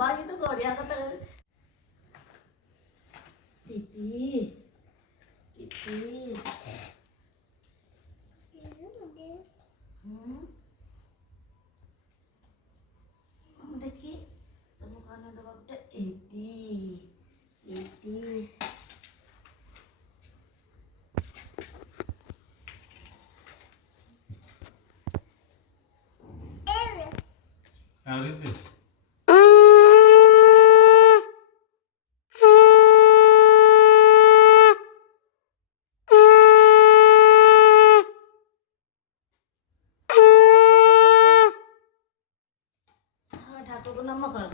बाबा ये तो गड़िया का तर दीदी दीदी देखिए तुम खाना दबा बेटा 80 Ahorita. ठाकुर को नमक करो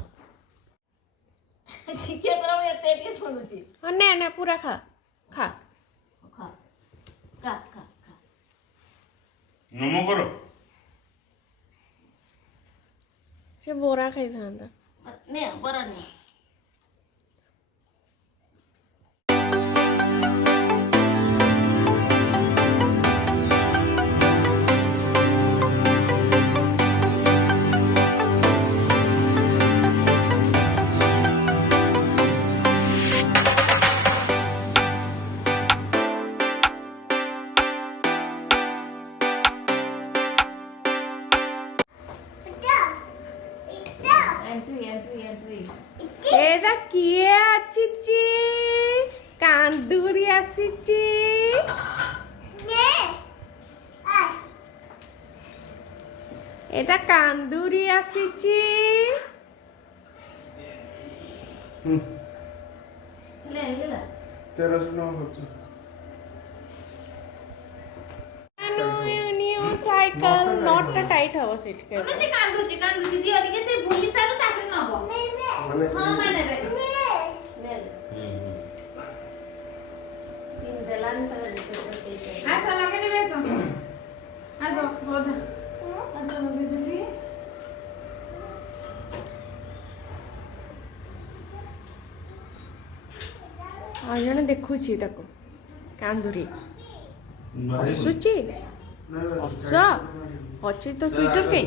ठीक है करो ये तेल के छोड़ू छी ना ना पूरा खा खा खा खा खा खा नमो करो से बोरा खाई था नहीं बड़ा नहीं एंट्री एदा किए आछिची कांदुरी आछिची एदा कांदुरी आछिची ले ले 1300 खर्च साइकिल नॉट टाइट हवा सीट के ଆମେ ସେ କାନ୍ଦୁଛି ଦିଅ ଟିକେ ସେ ଭୁଲି ସାରୁ ତାପରେ ନବ ହଁ ମାନେ ले तीन दलान तर ଆସ ଲଗେଇ ଦେବେ ଆସ ଆସ ବୋଧ ଆସ ଲଗେଇ ଦେବି आ जने देखुची ताको कांदुरी हसुची अच्छी तो स्वेटर के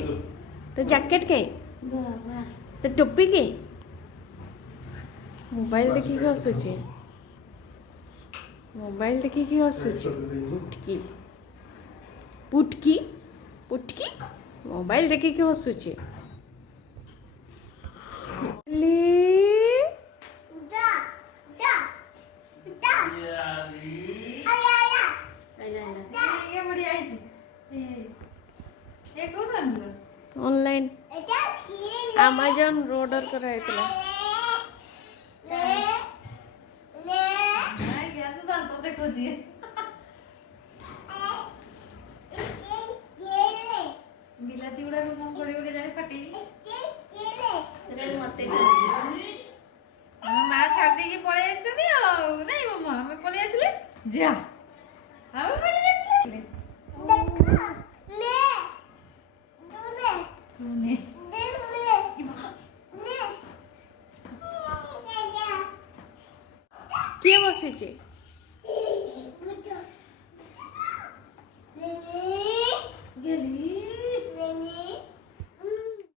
तो जैकेट के तो टोपी के मोबाइल देखी के हसुची मोबाइल देखी के हसुची पुटकी पुटकी पुटकी मोबाइल देखी के हसुची ये बढ़िया है ये कौन रंग ऑनलाइन अमेज़न ऑर्डर करायतला नहीं गया तो दांत देखो जी बिलाती गुड़ा को कौन करियो के जाने फटी रे मते हम मां छाड़ दे के पळे आछथि नहीं मम्मा हम पळे आछले जा हम पळे आछले तूने किए बसिचे